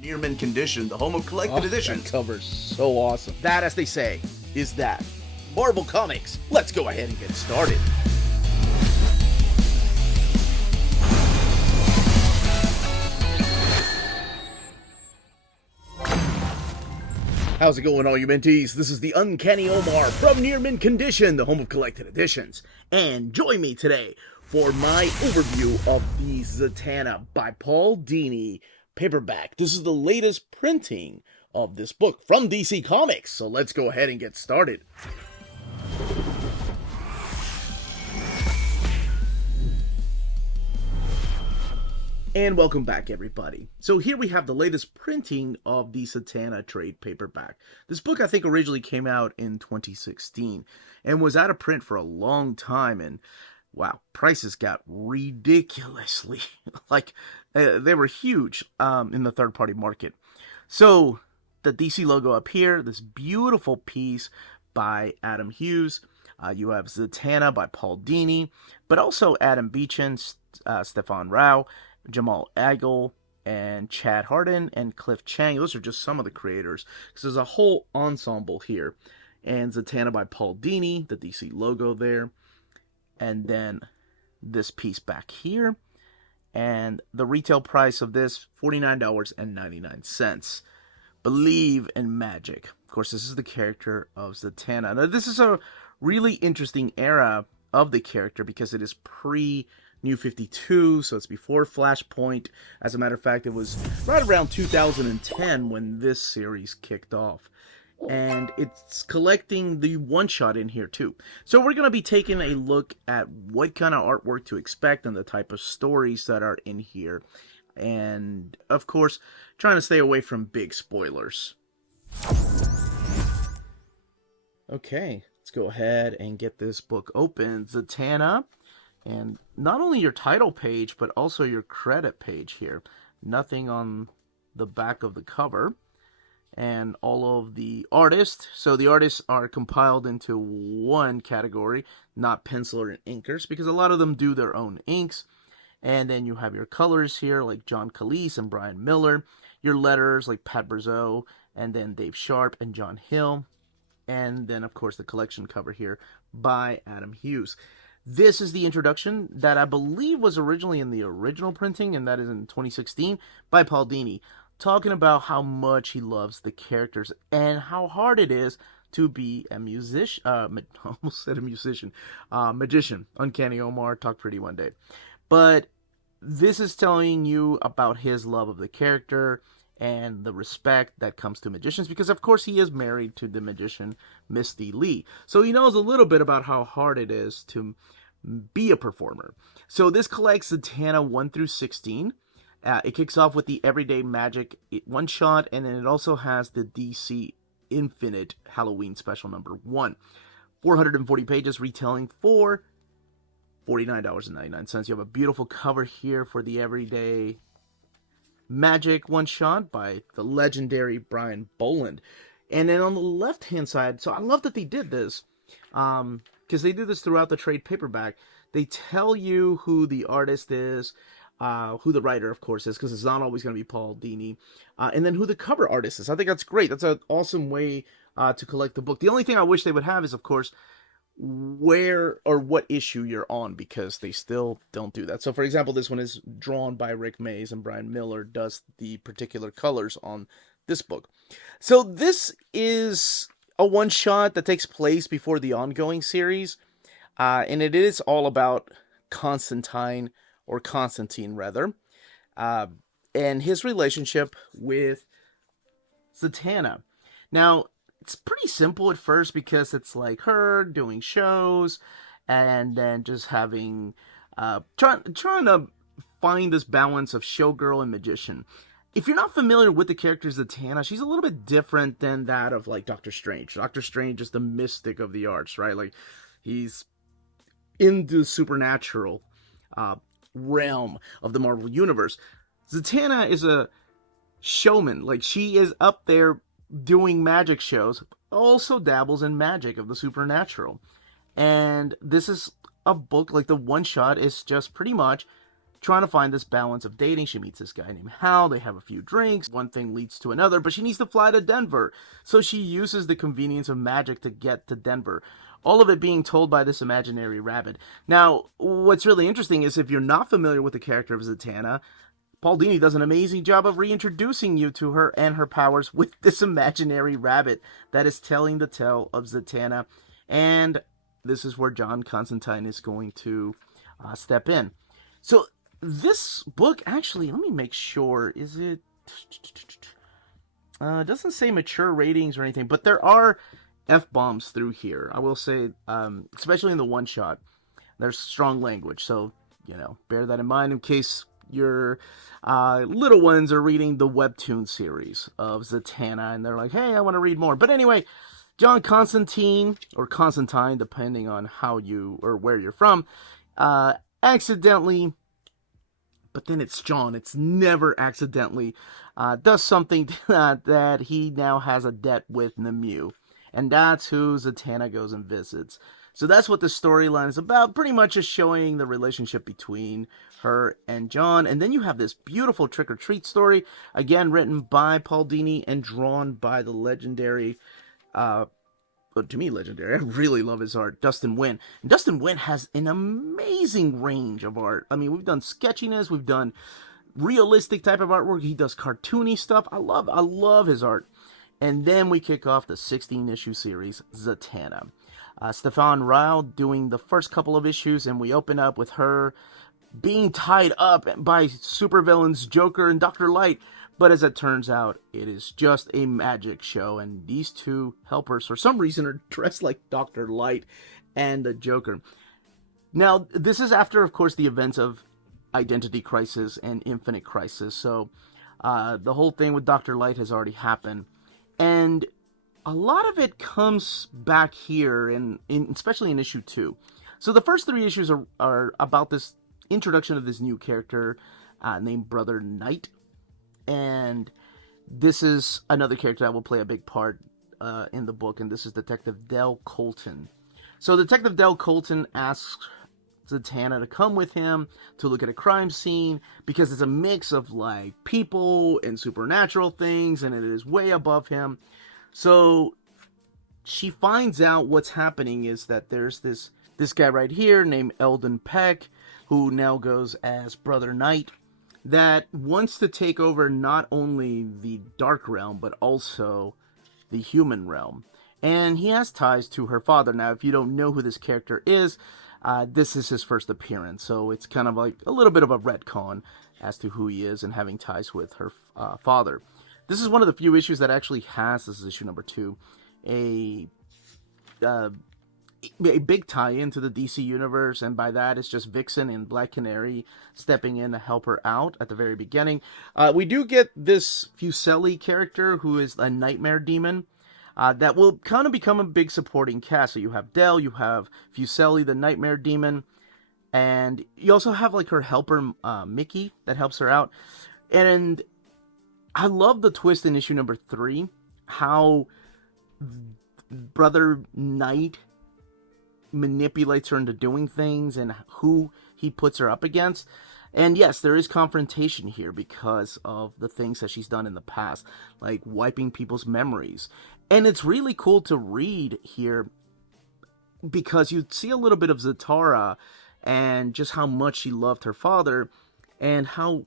Near mint condition, the home of collected editions. That cover's so awesome. That, as they say, is that. Marvel Comics. Let's go ahead and get started. How's it going, all you minties? This is the Uncanny Omar from Near Mint Condition, the home of collected editions. And join me today for my overview of the Zatanna by Paul Dini paperback. This is the latest printing of this book from DC Comics, so let's go ahead and get started. And welcome back, everybody. So here we have the latest printing of the Zatanna trade paperback. This book, I think, originally came out in 2016 and was out of print for a long time, and wow, prices got ridiculously, they were huge in the third-party market. So the DC logo up here, this beautiful piece by Adam Hughes. You have Zatanna by Paul Dini, but also Adam Beechin, Stefan Rao, Jamal Agel, and Chad Hardin, and Cliff Chang. Those are just some of the creators, because there's a whole ensemble here. And Zatanna by Paul Dini, the DC logo there. And then this piece back here. And the retail price of this, $49.99. Believe in Magic. Of course, this is the character of Zatanna. Now, this is a really interesting era of the character because it is pre-New 52, so it's before Flashpoint. As a matter of fact, it was right around 2010 when this series kicked off. And it's collecting the one-shot in here, too. So we're going to be taking a look at what kind of artwork to expect and the type of stories that are in here. And, of course, trying to stay away from big spoilers. Okay, let's go ahead and get this book open. Zatanna, and not only your title page, but also your credit page here. Nothing on the back of the cover. And all of the artists. So the artists are compiled into one category, not penciler and inkers, because a lot of them do their own inks. And then you have your colors here, like John Cleese and Brian Miller. Your letters, like Pat Brazeau, and then Dave Sharp and John Hill. And then, of course, the collection cover here by Adam Hughes. This is the introduction that I believe was originally in the original printing, and that is in 2016, by Paul Dini, talking about how much he loves the characters and how hard it is to be a musician. Almost said a musician. Magician. Uncanny Omar, talk pretty one day. But this is telling you about his love of the character and the respect that comes to magicians, because of course he is married to the magician Misty Lee. So he knows a little bit about how hard it is to be a performer. So this collects Zatanna 1 through 16. It kicks off with the Everyday Magic one-shot, and then it also has the DC Infinite Halloween Special number 1. 440 pages, retailing for $49.99. You have a beautiful cover here for the Everyday Magic one-shot by the legendary Brian Boland. And then on the left-hand side, so I love that they did this, because they do this throughout the trade paperback. They tell you who the artist is, who the writer, of course, is, because it's not always going to be Paul Dini, and then who the cover artist is. I think that's great. That's an awesome way to collect the book. The only thing I wish they would have is, of course, where or what issue you're on, because they still don't do that. So, for example, this one is drawn by Rick Mays, and Brian Miller does the particular colors on this book. So this is a one-shot that takes place before the ongoing series, and it is all about Constantine, or Constantine, rather, and his relationship with Zatanna. Now, it's pretty simple at first because it's like her doing shows and then just having, trying to find this balance of showgirl and magician. If you're not familiar with the character Zatanna, she's a little bit different than that of, like, Doctor Strange. Doctor Strange is the mystic of the arts, right? Like, he's into the supernatural realm of the Marvel Universe. Zatanna is a showman. Like, she is up there doing magic shows, also dabbles in magic of the supernatural. And this is a book, like the one shot is just pretty much trying to find this balance of dating. She meets this guy named Hal. They have a few drinks. One thing leads to another, but she needs to fly to Denver. So she uses the convenience of magic to get to Denver. All of it being told by this imaginary rabbit. Now, what's really interesting is if you're not familiar with the character of Zatanna, Paul Dini does an amazing job of reintroducing you to her and her powers with this imaginary rabbit that is telling the tale of Zatanna. And this is where John Constantine is going to step in. So this book, actually, let me make sure, is it... it doesn't say mature ratings or anything, but there are F-bombs through here. I will say, especially in the one-shot, there's strong language. So, bear that in mind in case your little ones are reading the webtoon series of Zatanna and they're like, hey, I want to read more. But anyway, John Constantine, or Constantine, depending on how you or where you're from, accidentally, but then it's John, it's never accidentally, does something that he now has a debt with Nemu. And that's who Zatanna goes and visits. So that's what the storyline is about, pretty much just showing the relationship between her and John. And then you have this beautiful trick-or-treat story, again written by Paul Dini and drawn by the legendary, to me legendary, I really love his art, Dustin Nguyen. And Dustin Nguyen has an amazing range of art. I mean, we've done sketchiness, we've done realistic type of artwork, he does cartoony stuff. I love his art. And then we kick off the 16-issue series, Zatanna. Stefan Rao doing the first couple of issues, and we open up with her being tied up by supervillains Joker and Dr. Light. But as it turns out, it is just a magic show, and these two helpers, for some reason, are dressed like Dr. Light and the Joker. Now, this is after, of course, the events of Identity Crisis and Infinite Crisis, so the whole thing with Dr. Light has already happened. And a lot of it comes back here, especially in issue 2. So the first 3 issues are about this introduction of this new character named Brother Knight. And this is another character that will play a big part in the book, and this is Detective Del Colton. So Detective Del Colton asks Zatanna to come with him to look at a crime scene because it's a mix of like people and supernatural things, and it is way above him. So she finds out what's happening is that there's this guy right here named Eldon Peck, who now goes as Brother Knight, that wants to take over not only the Dark Realm, but also the human realm. And he has ties to her father. Now, if you don't know who this character is, this is his first appearance. So it's kind of like a little bit of a retcon as to who he is and having ties with her father. This is one of the few issues that actually has, this is issue number 2, a big tie-in to the DC universe, and by that it's just Vixen and Black Canary stepping in to help her out at the very beginning. We do get this Fuseli character, who is a nightmare demon, that will kind of become a big supporting cast. So you have Del, you have Fuseli, the nightmare demon, and you also have like her helper, Mickey, that helps her out. And I love the twist in issue number 3, how Brother Knight manipulates her into doing things and who he puts her up against. And yes, there is confrontation here because of the things that she's done in the past, like wiping people's memories. And it's really cool to read here because you see a little bit of Zatara and just how much she loved her father and how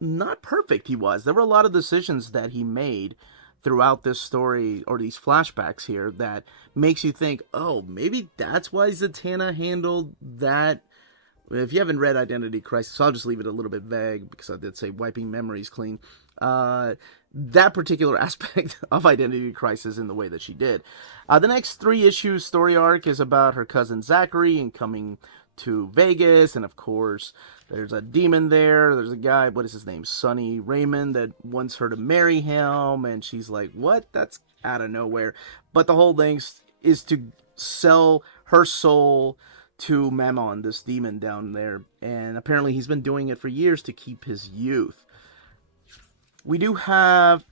not perfect he was. There were a lot of decisions that he made throughout this story, or these flashbacks here, that makes you think, oh, maybe that's why Zatanna handled that. If you haven't read Identity Crisis, I'll just leave it a little bit vague, because I did say wiping memories clean. That particular aspect of Identity Crisis in the way that she did. The next 3 issues story arc is about her cousin Zachary and coming to Vegas, and of course there's a demon there. There's a guy, what is his name, Sonny Raymond, that wants her to marry him, and she's like, what? That's out of nowhere. But the whole thing is to sell her soul to Mammon, this demon down there, and apparently he's been doing it for years to keep his youth. We do have,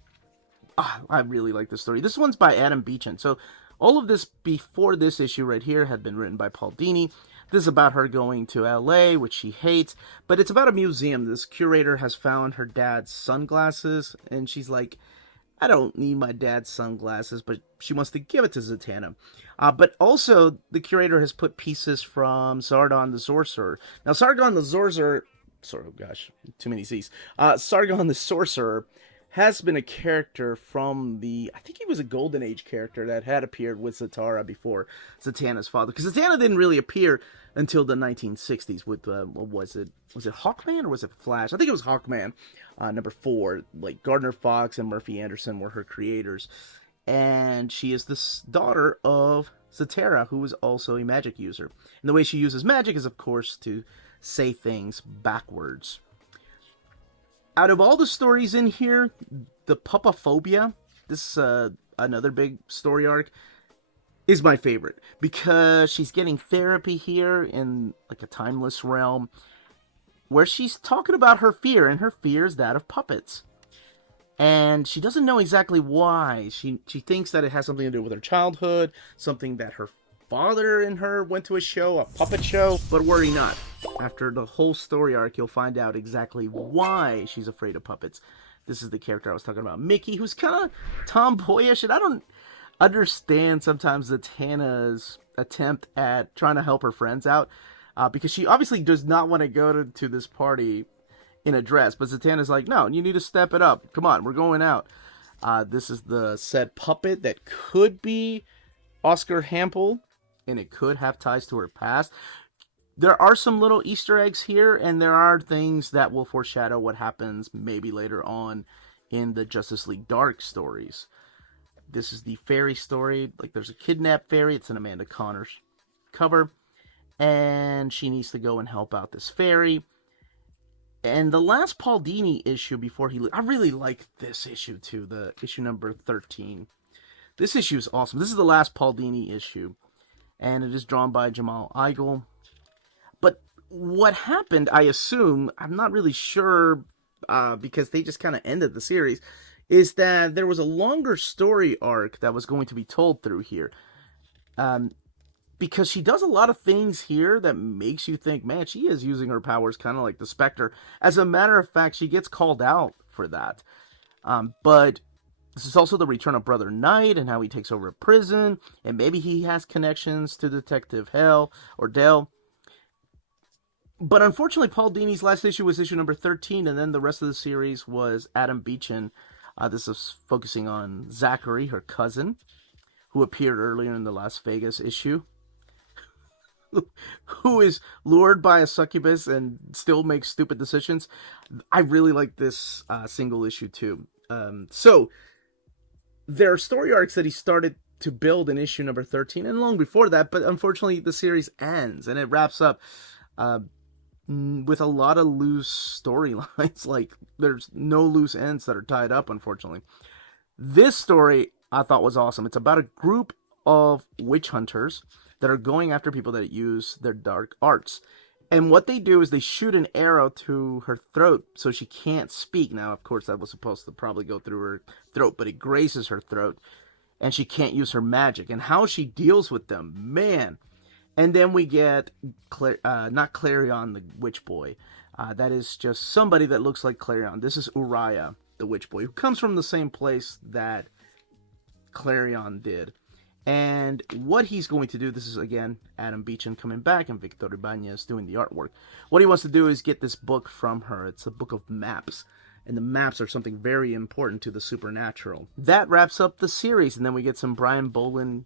I really like this story. This one's by Adam Beechan. So all of this before this issue right here had been written by Paul Dini. This is about her going to LA, which she hates, but it's about a museum. This curator has found her dad's sunglasses, and she's like, I don't need my dad's sunglasses, but she wants to give it to Zatanna. But also, the curator has put pieces from Sargon the Sorcerer. Now, Sargon the Sorcerer... Oh gosh, too many C's. Sargon the Sorcerer has been a character from the... I think he was a Golden Age character that had appeared with Zatara before Zatanna's father. Because Zatanna didn't really appear until the 1960s with, what was it? Was it Hawkman or was it Flash? I think it was Hawkman, number 4. Like, Gardner Fox and Murphy Anderson were her creators. And she is the daughter of Zatara, who is also a magic user. And the way she uses magic is, of course, to say things backwards. Out of all the stories in here, the Pupaphobia, this another big story arc, is my favorite. Because she's getting therapy here in like a timeless realm, where she's talking about her fear, and her fear is that of puppets. And she doesn't know exactly why. She thinks that it has something to do with her childhood, something that her father and her went to a show, a puppet show. But worry not. After the whole story arc, you'll find out exactly why she's afraid of puppets. This is the character I was talking about, Mickey, who's kind of tomboyish, and I don't understand sometimes Zatanna's attempt at trying to help her friends out, because she obviously does not want to go to this party in a dress, but Zatanna's like, no, you need to step it up. Come on, we're going out. This is the said puppet that could be Oscar Hampel, and it could have ties to her past. There are some little Easter eggs here, and there are things that will foreshadow what happens maybe later on in the Justice League Dark stories. This is the fairy story. Like, there's a kidnapped fairy. It's an Amanda Connors cover, and she needs to go and help out this fairy. And the last Paul Dini issue before he... I really like this issue, too. The issue number 13. This issue is awesome. This is the last Paul Dini issue. And it is drawn by Jamal Igle. But what happened, I assume... I'm not really sure, because they just kind of ended the series, is that there was a longer story arc that was going to be told through here. Because she does a lot of things here that makes you think, man, she is using her powers kind of like the Spectre. As a matter of fact, she gets called out for that. But this is also the return of Brother Knight and how he takes over a prison. And maybe he has connections to Detective Hell or Dell. But unfortunately, Paul Dini's last issue was issue number 13. And then the rest of the series was Adam Beechan. This is focusing on Zachary, her cousin, who appeared earlier in the Las Vegas issue. Who is lured by a succubus and still makes stupid decisions. I really like this single issue too. So there are story arcs that he started to build in issue number 13 and long before that, but unfortunately the series ends and it wraps up with a lot of loose storylines. Like, there's no loose ends that are tied up, unfortunately. This story I thought was awesome. It's about a group of witch hunters that are going after people that use their dark arts. And what they do is they shoot an arrow to her throat so she can't speak. Now, of course, that was supposed to probably go through her throat, but it grazes her throat, and she can't use her magic. And how she deals with them, man. And then we get, not Clarion, the witch boy. That is just somebody that looks like Clarion. This is Uriah, the witch boy, who comes from the same place that Clarion did. And what he's going to do, this is, again, Adam Beechan coming back and Victor Ibanez doing the artwork. What he wants to do is get this book from her. It's a book of maps. And the maps are something very important to the supernatural. That wraps up the series. And then we get some Brian Boland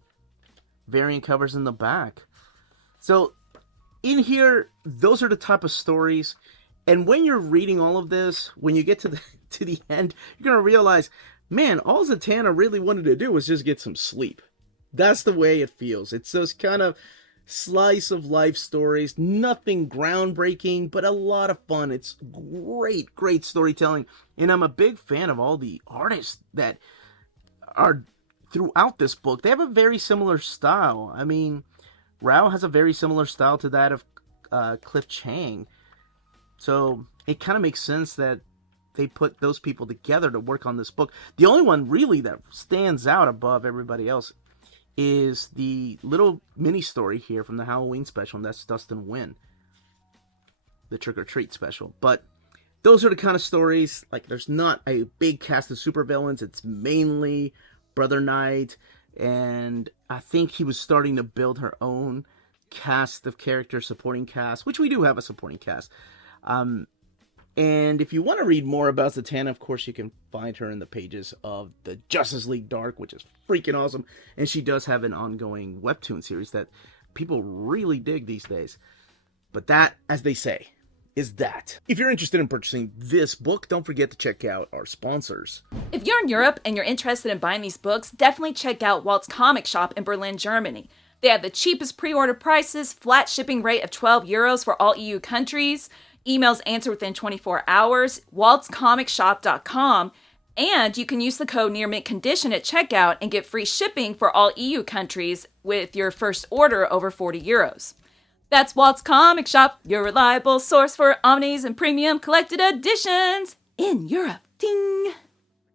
variant covers in the back. So, in here, those are the type of stories. And when you're reading all of this, when you get to the end, you're going to realize, man, all Zatanna really wanted to do was just get some sleep. That's the way it feels. It's those kind of slice of life stories. Nothing groundbreaking, but a lot of fun. It's great, great storytelling. And I'm a big fan of all the artists that are throughout this book. They have a very similar style. I mean, Rao has a very similar style to that of Cliff Chang. So it kind of makes sense that they put those people together to work on this book. The only one really that stands out above everybody else is the little mini story here from the Halloween special, and that's Dustin Wynn, the Trick or Treat special. But those are the kind of stories, like, there's not a big cast of supervillains. It's mainly Brother Knight, and I think he was starting to build her own cast of characters, supporting cast, which we do have a supporting cast. And if you want to read more about Zatanna, of course, you can find her in the pages of the Justice League Dark, which is freaking awesome. And she does have an ongoing webtoon series that people really dig these days. But that, as they say, is that. If you're interested in purchasing this book, don't forget to check out our sponsors. If you're in Europe and you're interested in buying these books, definitely check out Walt's Comic Shop in Berlin, Germany. They have the cheapest pre-order prices, flat shipping rate of €12 for all EU countries, emails answered within 24 hours, waltzcomicshop.com, and you can use the code near mint condition at checkout and get free shipping for all EU countries with your first order over €40. That's Walt's Comic Shop, your reliable source for omnis and premium collected editions in Europe. Ding!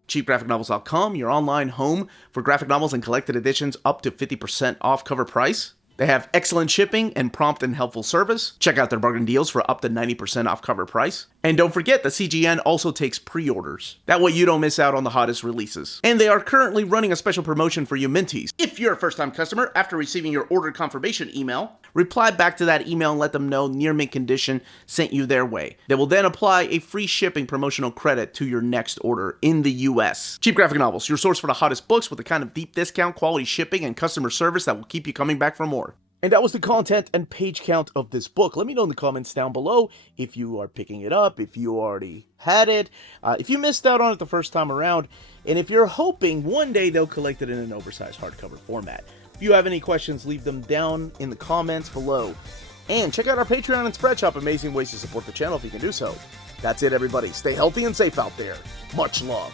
CheapGraphicNovels.com, your online home for graphic novels and collected editions up to 50% off cover price. They have excellent shipping and prompt and helpful service. Check out their bargain deals for up to 90% off cover price. And don't forget, the CGN also takes pre-orders. That way you don't miss out on the hottest releases. And they are currently running a special promotion for you Minties. If you're a first-time customer, after receiving your order confirmation email, reply back to that email and let them know Near Mint Condition sent you their way. They will then apply a free shipping promotional credit to your next order in the US. Cheap Graphic Novels, your source for the hottest books with the kind of deep discount, quality shipping, and customer service that will keep you coming back for more. And that was the content and page count of this book. Let me know in the comments down below if you are picking it up, if you already had it, if you missed out on it the first time around, and if you're hoping one day they'll collect it in an oversized hardcover format. If you have any questions, leave them down in the comments below. And check out our Patreon and Spreadshop, amazing ways to support the channel if you can do so. That's it, everybody. Stay healthy and safe out there. Much love.